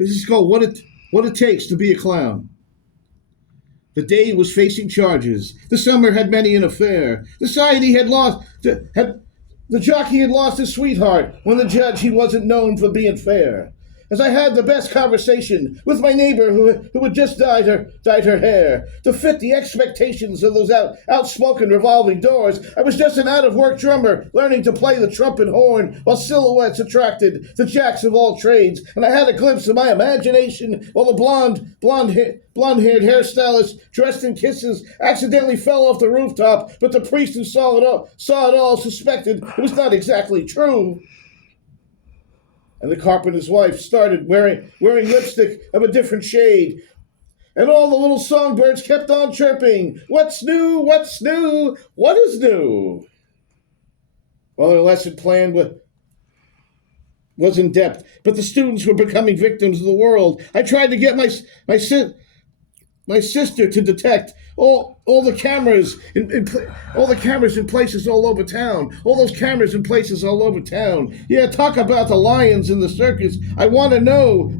This is called What It Takes to Be a Clown. The day was facing charges. The summer had many an affair. Society had lost had the jockey had lost his sweetheart. When the judge he wasn't known for being fair. As I had the best conversation with my neighbor who had just dyed her hair. To fit the expectations of those outspoken revolving doors, I was just an out-of-work drummer learning to play the trumpet horn while silhouettes attracted the jacks of all trades, and I had a glimpse of my imagination while the blonde-haired hairstylist dressed in kisses accidentally fell off the rooftop, but the priest who saw it all suspected it was not exactly true. And the carpenter's wife started wearing lipstick of a different shade. And all the little songbirds kept on chirping, "What's new? What's new? What is new?" Well, their lesson plan was in depth, but the students were becoming victims of the world. I tried to get my sister to detect all the cameras all the cameras in places all over town. All those cameras in places all over town. Yeah, talk about the lions in the circus. I want to know.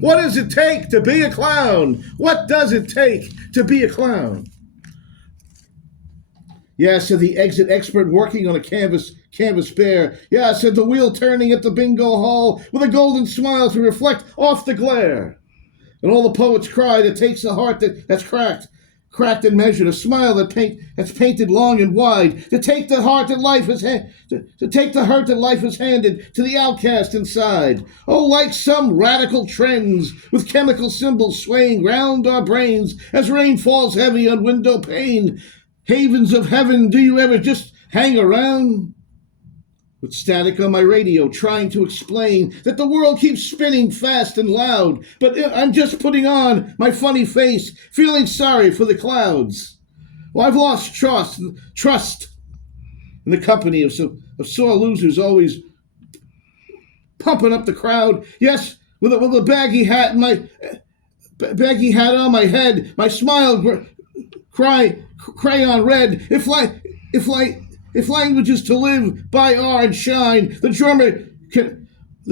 What does it take to be a clown? What does it take to be a clown? Yeah, said the exit expert working on a canvas bear. Yeah, said the wheel turning at the bingo hall with a golden smile to reflect off the glare. And all the poets cried, it takes a heart that's cracked and measured, a smile that's painted long and wide, to take the heart that life has to take the hurt that life has handed to the outcast inside. Oh, like some radical trends with chemical symbols swaying round our brains as rain falls heavy on window pane. Havens of heaven, do you ever just hang around? With static on my radio, trying to explain that the world keeps spinning fast and loud, but I'm just putting on my funny face, feeling sorry for the clouds. Well, I've lost trust in the company of sore losers, always pumping up the crowd. Yes, with a baggy hat on my head, my smile crayon red. If language is to live by are and shine, the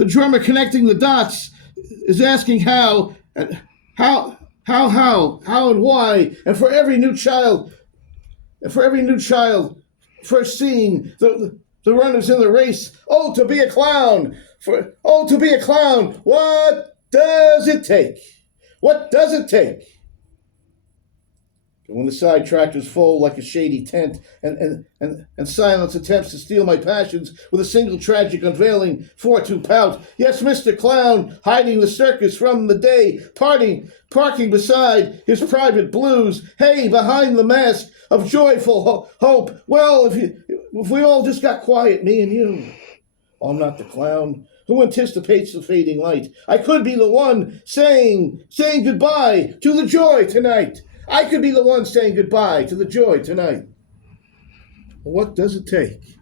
drummer connecting the dots is asking how and why, and for every new child, first seeing the runners in the race. Oh, to be a clown! What does it take? What does it take? When the side tractors fold like a shady tent, and silence attempts to steal my passions with a single tragic unveiling for to pout. Yes, Mr. Clown, hiding the circus from the day, parking beside his private blues. Hey, behind the mask of joyful hope. Well, if we all just got quiet, me and you. I'm not the clown who anticipates the fading light. I could be the one saying goodbye to the joy tonight. I could be the one saying goodbye to the joy tonight. What does it take?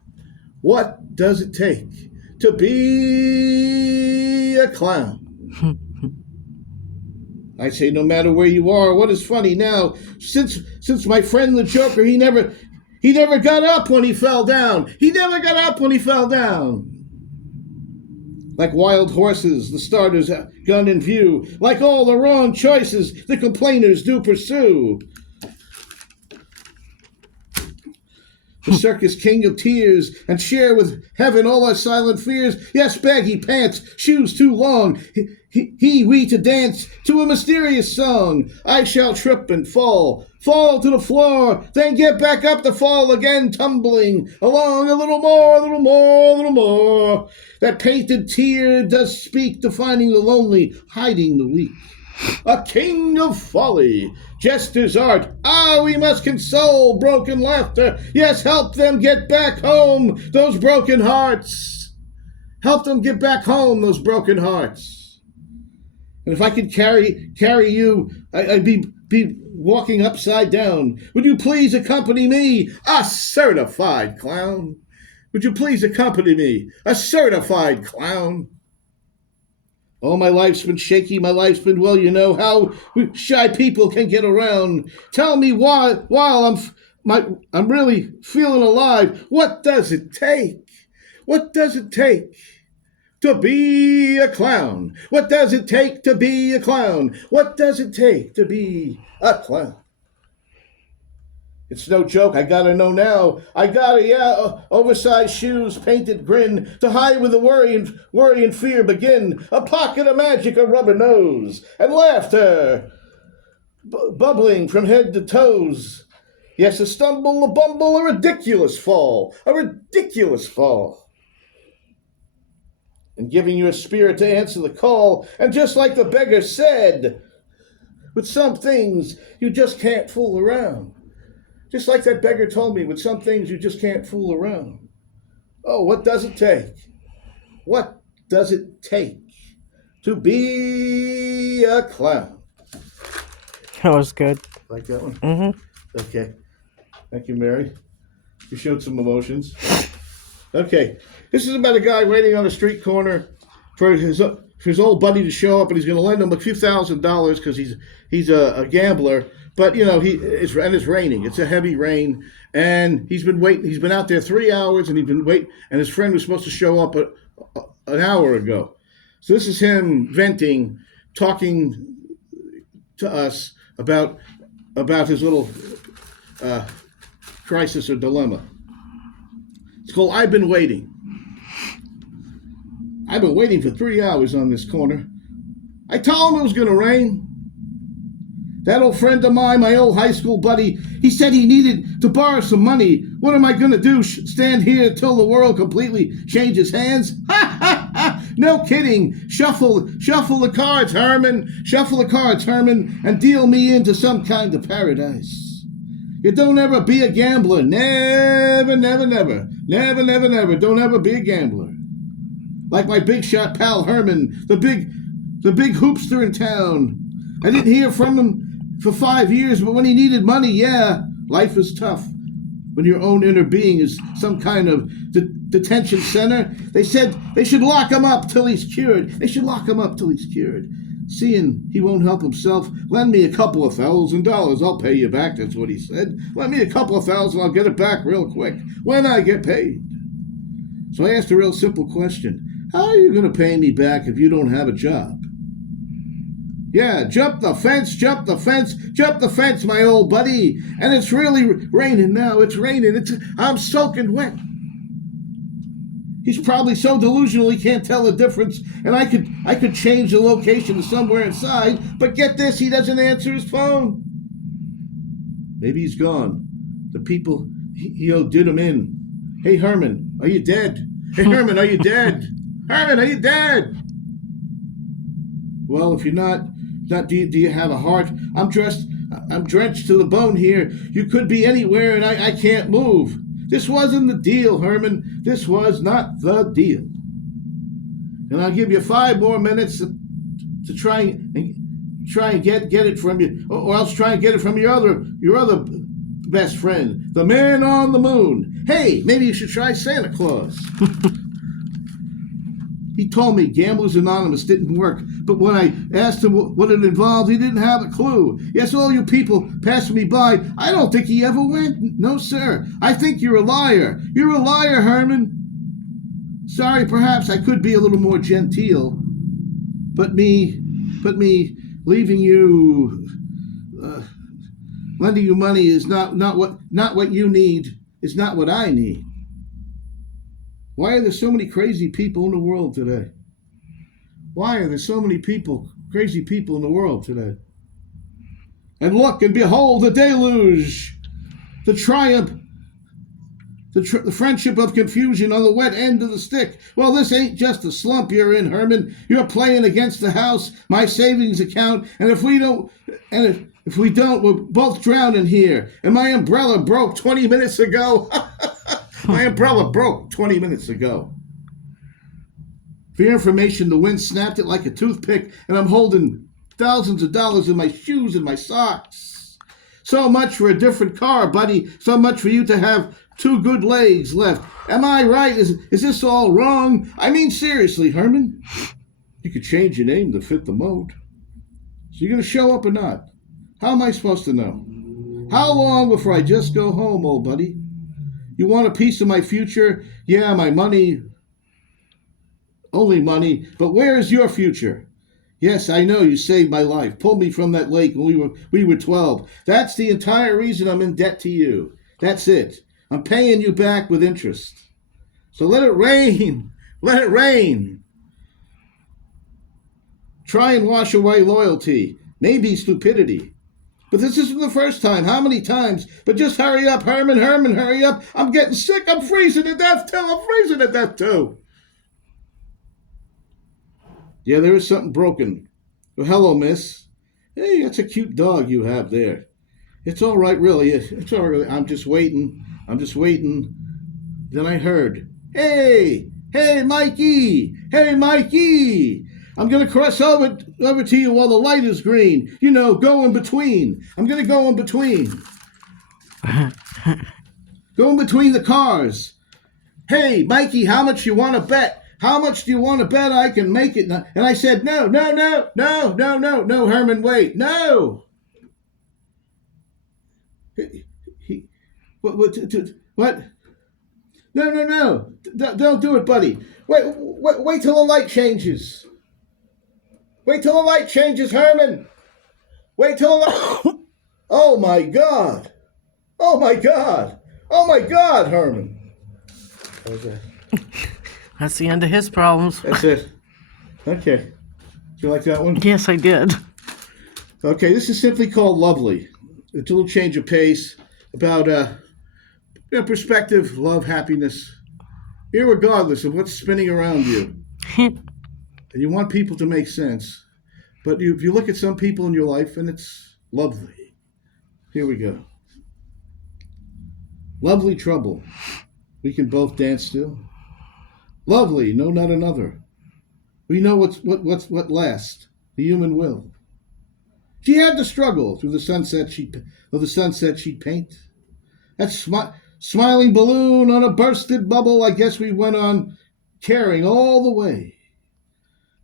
What does it take to be a clown? I say no matter where you are. What is funny now, since my friend the Joker, he never got up when he fell down. Like wild horses, the starters gun in view. Like all the wrong choices, the complainers do pursue. The circus king of tears, and share with heaven all our silent fears. Yes, baggy pants, shoes too long. We to dance to a mysterious song. I shall trip and fall to the floor, then get back up to fall again, tumbling along a little more. That painted tear does speak, defining the lonely, hiding the weak. A king of folly, jester's art. Ah, we must console broken laughter. Yes, help them get back home, those broken hearts. Help them get back home, those broken hearts. And if I could carry you, I'd be walking upside down. Would you please accompany me, a certified clown? Would you please accompany me, a certified clown? Oh, my life's been shaky, my life's been, well, you know how shy people can get around. Tell me why, while I'm really feeling alive, what does it take? What does it take? to be a clown? What does it take to be a clown? What does it take to be a clown? It's no joke, I gotta know now. I gotta, yeah, oversized shoes, painted grin, to hide with the worry and fear begin. A pocket of magic, a rubber nose, and laughter bubbling from head to toes. Yes, a stumble, a bumble, a ridiculous fall, a ridiculous fall. And giving you a spirit to answer the call, and just like the beggar said, with some things you just can't fool around. Just like that beggar told me, with some things you just can't fool around. Oh, what does it take? What does it take to be a clown? That was good. Like that one? Mm-hmm. Okay. Thank you, Mary. You showed some emotions. Okay. This is about a guy waiting on a street corner for his old buddy to show up, and he's going to lend him a few $1,000s because he's a gambler. But it's raining. It's a heavy rain, and he's been waiting. He's been out there 3 hours, and he's been waiting. And his friend was supposed to show up an hour ago. So this is him venting, talking to us about his little crisis or dilemma. It's called "I've Been Waiting." I've been waiting for 3 hours on this corner. I told him it was going to rain. That old friend of mine, my old high school buddy, he said he needed to borrow some money. What am I going to do? Stand here until the world completely changes hands? Ha ha ha! No kidding. Shuffle the cards, Herman. Shuffle the cards, Herman, and deal me into some kind of paradise. You don't ever be a gambler. Never, never, never. Never, never, never. Don't ever be a gambler. Like my big shot pal Herman, the big hoopster in town. I didn't hear from him for 5 years, but when he needed money, yeah, life is tough. When your own inner being is some kind of detention center, they said they should lock him up till he's cured. They should lock him up till he's cured. Seeing he won't help himself, lend me a couple of $1,000. I'll pay you back, that's what he said. Lend me a couple of $1,000, I'll get it back real quick when I get paid. So I asked a real simple question. How are you going to pay me back if you don't have a job? Yeah, jump the fence, jump the fence, jump the fence, my old buddy. And it's really raining now. It's raining. I'm soaking wet. He's probably so delusional he can't tell the difference. And I could change the location to somewhere inside. But get this, he doesn't answer his phone. Maybe he's gone. The people he did him in. Hey, Herman, are you dead? Hey, Herman, are you dead? Herman, are you dead? Well, if you're not, do you have a heart? I'm drenched to the bone here. You could be anywhere, and I can't move. This wasn't the deal, Herman. This was not the deal. And I'll give you 5 more minutes to try and get it from you, or else try and get it from your other best friend, the man on the moon. Hey, maybe you should try Santa Claus. He told me Gamblers Anonymous didn't work, but when I asked him what it involved, he didn't have a clue. Yes, all you people passing me by, I don't think he ever went. No, sir. I think you're a liar. You're a liar, Herman. Sorry, perhaps I could be a little more genteel, but me leaving you, lending you money is not what you need. Is not what I need. Why are there so many crazy people in the world today? Why are there so many crazy people in the world today? And look and behold the deluge, the triumph, the friendship of confusion on the wet end of the stick. Well, this ain't just a slump you're in, Herman. You're playing against the house, my savings account, and if we don't, we're both drowning here. And my umbrella broke 20 minutes ago. My umbrella broke 20 minutes ago. For your information, the wind snapped it like a toothpick, and I'm holding thousands of dollars in my shoes and my socks. So much for a different car, buddy. So much for you to have 2 good legs left. Am I right? Is this all wrong? I mean, seriously, Herman. You could change your name to fit the mode. So you're going to show up or not? How am I supposed to know? How long before I just go home, old buddy? You want a piece of my future? Yeah, my money. only money, but where is your future? Yes, I know you saved my life, pulled me from that lake when we were 12. That's the entire reason I'm in debt to you. That's it. I'm paying you back with interest. So let it rain. Let it rain. Try and wash away loyalty, maybe stupidity. But this isn't the first time. How many times? But just hurry up, Herman, hurry up. I'm getting sick. I'm freezing to death too. Yeah, there is something broken. Well, hello, miss. Hey, that's a cute dog you have there. It's all right, really. It's all right. I'm just waiting. Then I heard, hey, Mikey. I'm going to cross over to you while the light is green. You know, go in between. I'm going to go in between. Go in between the cars. Hey, Mikey, how much you want to bet? How much do you want to bet I can make it? And I said, no, Herman, wait, no. What? No. Don't do it, buddy. Wait till the light changes. Wait till the light changes, Herman. Wait till the light. Oh, my God, Herman. What was that? That's the end of his problems. That's it. Okay. Do you like that one? Yes, I did. Okay, this is simply called Lovely. It's a little change of pace about perspective, love, happiness, irregardless of what's spinning around you. And you want people to make sense. But if you look at some people in your life, and it's lovely. Here we go. Lovely trouble. We can both dance still. Lovely, no, not another. We know what lasts, the human will. She had to struggle through the sunset she'd paint. That smiling balloon on a bursted bubble, I guess we went on caring all the way.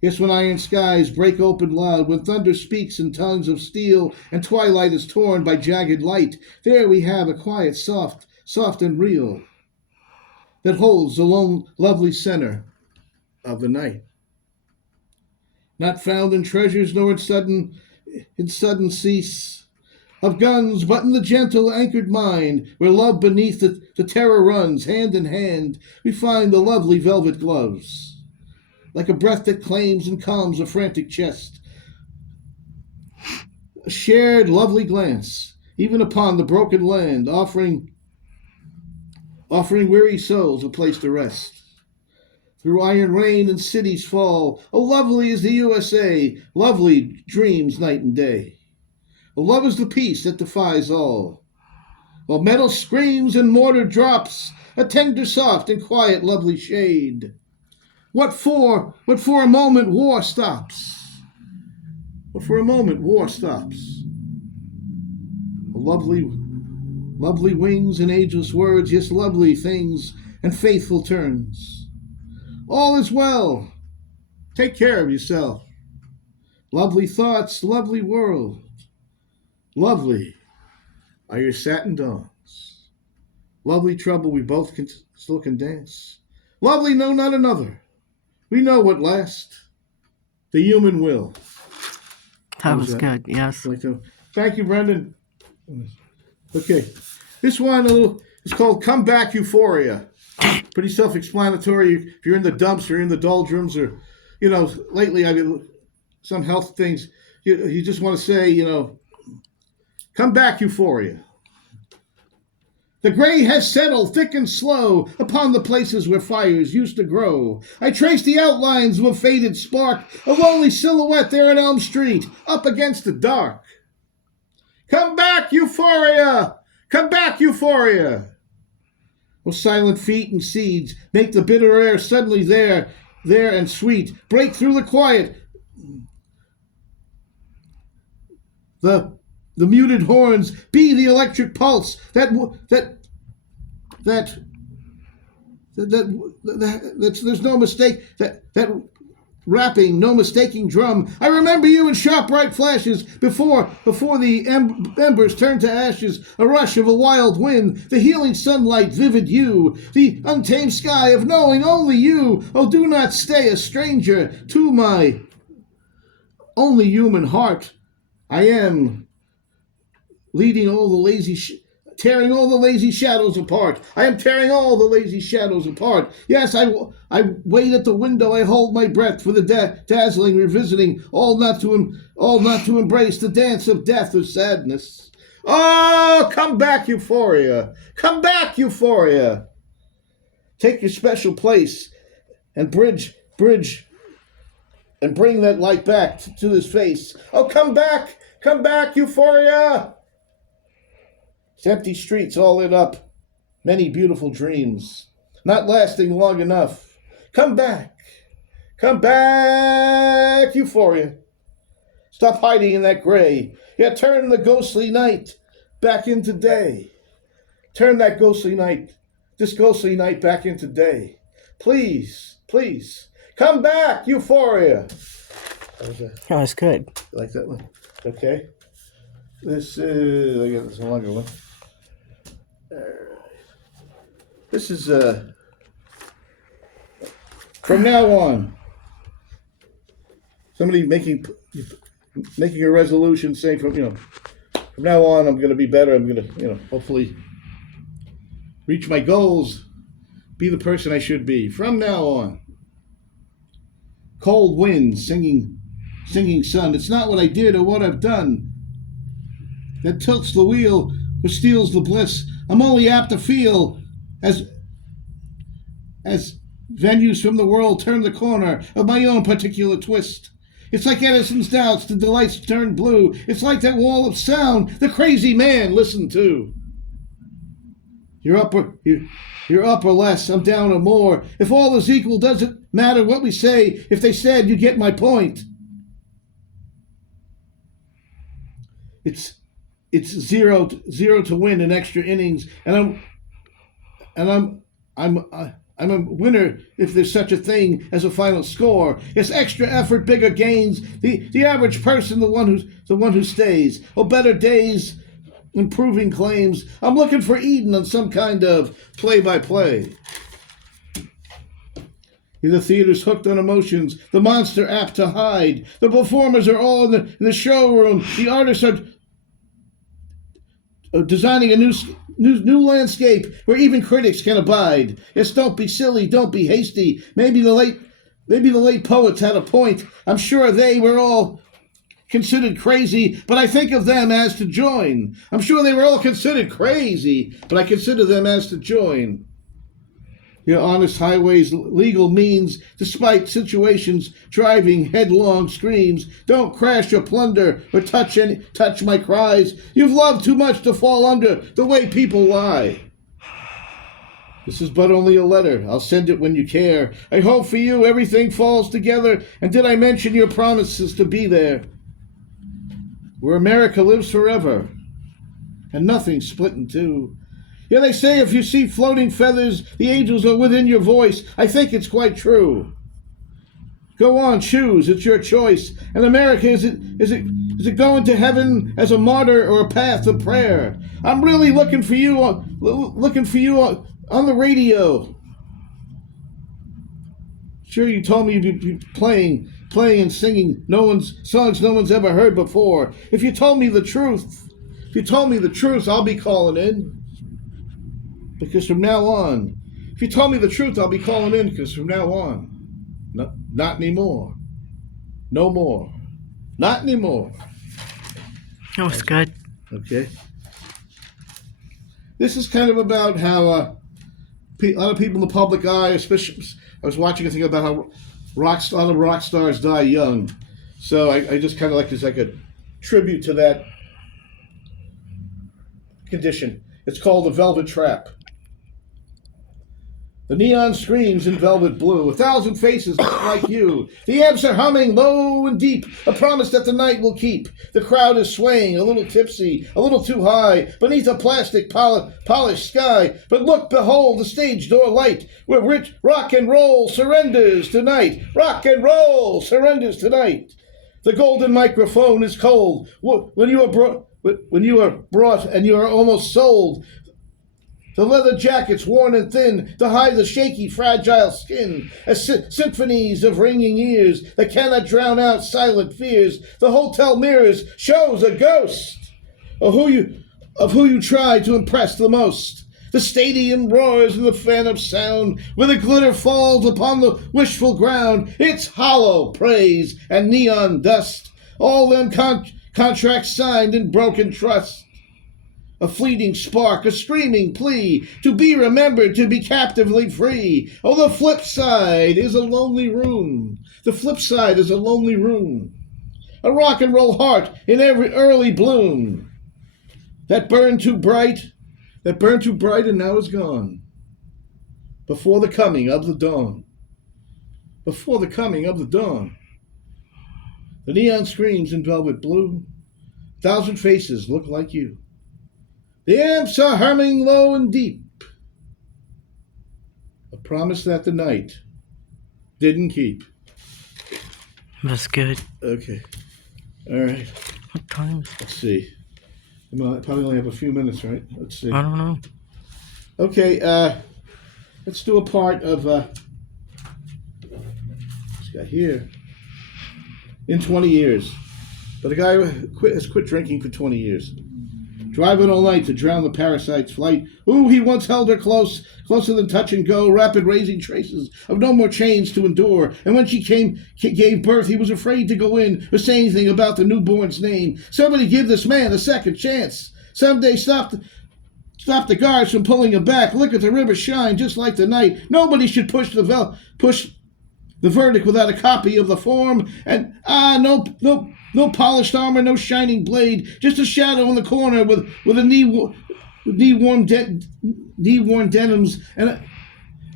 Yes, when iron skies break open loud, when thunder speaks in tongues of steel, and twilight is torn by jagged light, there we have a quiet, soft and real, that holds the lone, lovely center of the night. Not found in treasures nor in sudden cease of guns, but in the gentle, anchored mind, where love beneath the terror runs, hand in hand, we find the lovely velvet gloves, like a breath that claims and calms a frantic chest. A shared, lovely glance, even upon the broken land, offering weary souls a place to rest. Through iron rain and cities fall, oh, lovely is the USA, lovely dreams night and day. Oh, love is the peace that defies all. While metal screams and mortar drops, a tender, soft, and quiet, lovely shade. What for a moment war stops. But for a moment war stops. Lovely wings and ageless words, yes, lovely things and faithful turns. All is well. Take care of yourself. Lovely thoughts, lovely world. Lovely are your satin dawns. Lovely trouble, we both still can dance. Lovely, no, not another. We know what lasts. The human will. That was good, yes. Thank you, Brendan. Okay. This one it's called Come Back Euphoria. Pretty self-explanatory. If you're in the dumps or in the doldrums or, lately I've been some health things, you just want to say, come back euphoria. The gray has settled thick and slow upon the places where fires used to grow. I trace the outlines of a faded spark, a lonely silhouette there in Elm Street, up against the dark. Come back, euphoria! Come back, euphoria! Oh, silent feet and seeds make the bitter air suddenly there and sweet. Break through the quiet. The muted horns be the electric pulse that there's no mistake that rapping, no mistaking drum. I remember you in sharp, bright flashes before the embers turned to ashes. A rush of a wild wind, the healing sunlight, vivid you, the untamed sky of knowing only you. Oh, do not stay a stranger to my only human heart. I am leading all the tearing all the lazy shadows apart. I am tearing all the lazy shadows apart. Yes, I wait at the window. I hold my breath for the dazzling revisiting, all not to embrace the dance of death or sadness. Oh, come back, euphoria! Come back, euphoria! Take your special place and bridge, and bring that light back to his face. Oh, come back, euphoria! It's empty streets all lit up, many beautiful dreams, not lasting long enough. Come back, euphoria. Stop hiding in that gray. Yeah, turn the ghostly night back into day. Turn this ghostly night back into day. Please, come back, euphoria. That was good. You like that one? Okay. This is, I got this longer one. This is from now on. Somebody making a resolution saying from now on I'm going to be better. I'm going to hopefully reach my goals, be the person I should be. From now on. Cold wind, singing sun. It's not what I did or what I've done that tilts the wheel or steals the bliss. I'm only apt to feel as venues from the world turn the corner of my own particular twist. It's like Edison's doubts, the delights turn blue. It's like that wall of sound the crazy man listened to. You're up or less, I'm down or more. If all is equal, doesn't matter what we say. If they said, you get my point. It's 0-0 to win in extra innings, and I'm a winner if there's such a thing as a final score. It's extra effort, bigger gains. The average person, the one who stays. Oh, better days, improving claims. I'm looking for Eden on some kind of play-by-play. The theater's hooked on emotions. The monster apt to hide. The performers are all in the showroom. The artists are designing a new landscape where even critics can abide. Yes, don't be silly, don't be hasty. Maybe the late poets had a point. I'm sure they were all considered crazy, but I think of them as to join. I'm sure they were all considered crazy, but I consider them as to join. Your honest highways, legal means, despite situations, driving headlong screams. Don't crash or plunder or touch my cries. You've loved too much to fall under the way people lie. This is but only a letter. I'll send it when you care. I hope for you everything falls together. And did I mention your promises to be there? Where America lives forever, and nothing's split in two. Yeah, they say if you see floating feathers, the angels are within your voice. I think it's quite true. Go on, choose. It's your choice. And America, is it going to heaven as a martyr or a path of prayer? I'm really looking for you on the radio. Sure, you told me you'd be playing and singing songs no one's ever heard before. If you told me the truth, I'll be calling in. Because from now on, if you told me the truth, I'll be calling in, because from now on, not anymore. No more. Not anymore. That was good. Okay. This is kind of about how a lot of people in the public eye, especially, I was watching a thing about how a lot of rock stars die young. So I just kind of like it's like a tribute to that condition. It's called The Velvet Trap. The neon screams in velvet blue. 1,000 faces look like you. The amps are humming low and deep. A promise that the night will keep. The crowd is swaying, a little tipsy, a little too high, beneath a plastic polished sky. But look, behold, the stage door light, where rich rock and roll surrenders tonight. Rock and roll surrenders tonight. The golden microphone is cold. When you are brought and you are almost sold. The leather jackets worn and thin to hide the shaky, fragile skin, as symphonies of ringing ears that cannot drown out silent fears. The hotel mirrors shows a ghost of who you try to impress the most. The stadium roars in the phantom sound, where the glitter falls upon the wishful ground. It's hollow praise and neon dust, all them contracts signed in broken trust. A fleeting spark, a screaming plea, to be remembered, to be captively free. Oh, the flip side is a lonely room. The flip side is a lonely room. A rock and roll heart in every early bloom. That burned too bright and now is gone. Before the coming of the dawn. Before the coming of the dawn. The neon screams in velvet blue. 1,000 faces look like you. The amps are humming low and deep. A promise that the night didn't keep. That's good. Okay. All right. What time? Let's see. I probably only have a few minutes, right? Let's see. I don't know. Okay. Let's do a part of. What's got here? In 20 years, but a guy has quit drinking for 20 years. Driving all night to drown the parasite's flight. Ooh, he once held her closer than touch and go, rapid raising traces of no more chains to endure. And when she gave birth, he was afraid to go in or say anything about the newborn's name. Somebody give this man a second chance. Someday stop the guards from pulling him back. Look at the river shine just like the night. Nobody should push the verdict without a copy of the form. And no polished armor, no shining blade, just a shadow in the corner with a knee-worn denims and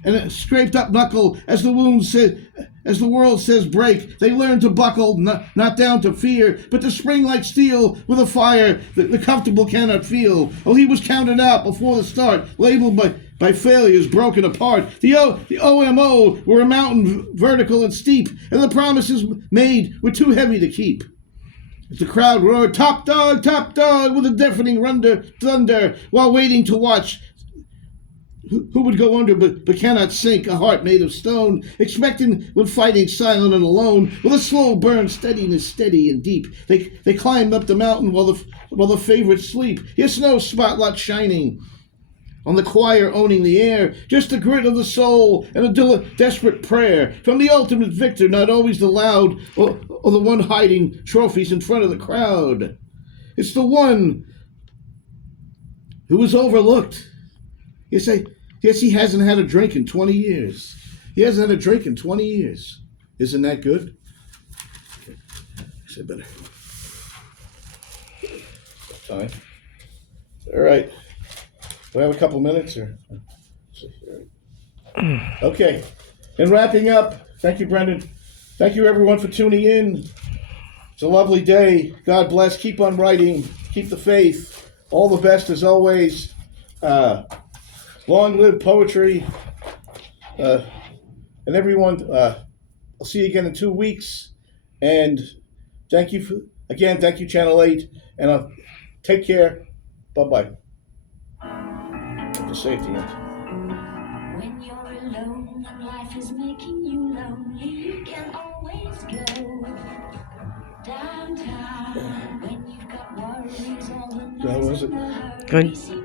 a scraped-up knuckle. As the world says break, they learn to buckle, not down to fear, but to spring like steel with a fire the comfortable cannot feel. Oh, he was counted out before the start, labeled by failures broken apart. The OMO were a mountain vertical and steep, and the promises made were too heavy to keep. As the crowd roared, top dog, with a deafening thunder, while waiting to watch who would go under but cannot sink, a heart made of stone, expecting when fighting silent and alone, with a slow burn, steadiness steady and deep. They climbed up the mountain while the favorites sleep. Yes, no spotlight shining on the choir owning the air, just the grit of the soul and a desperate prayer from the ultimate victor, not always the loud or the one hiding trophies in front of the crowd. It's the one who was overlooked. Yes, he hasn't had a drink in 20 years. He hasn't had a drink in 20 years. Isn't that good? I better. Time. All right. Do I have a couple minutes? Okay. And wrapping up, thank you, Brendan. Thank you, everyone, for tuning in. It's a lovely day. God bless. Keep on writing. Keep the faith. All the best, as always. Long live poetry. And everyone, I'll see you again in 2 weeks. And thank you, Channel 8. And take care. Bye-bye. To say at the end. When you're alone and life is making you lonely, you can always go downtown. When you've got worries, all the noise How was it? and the hurry Good. seems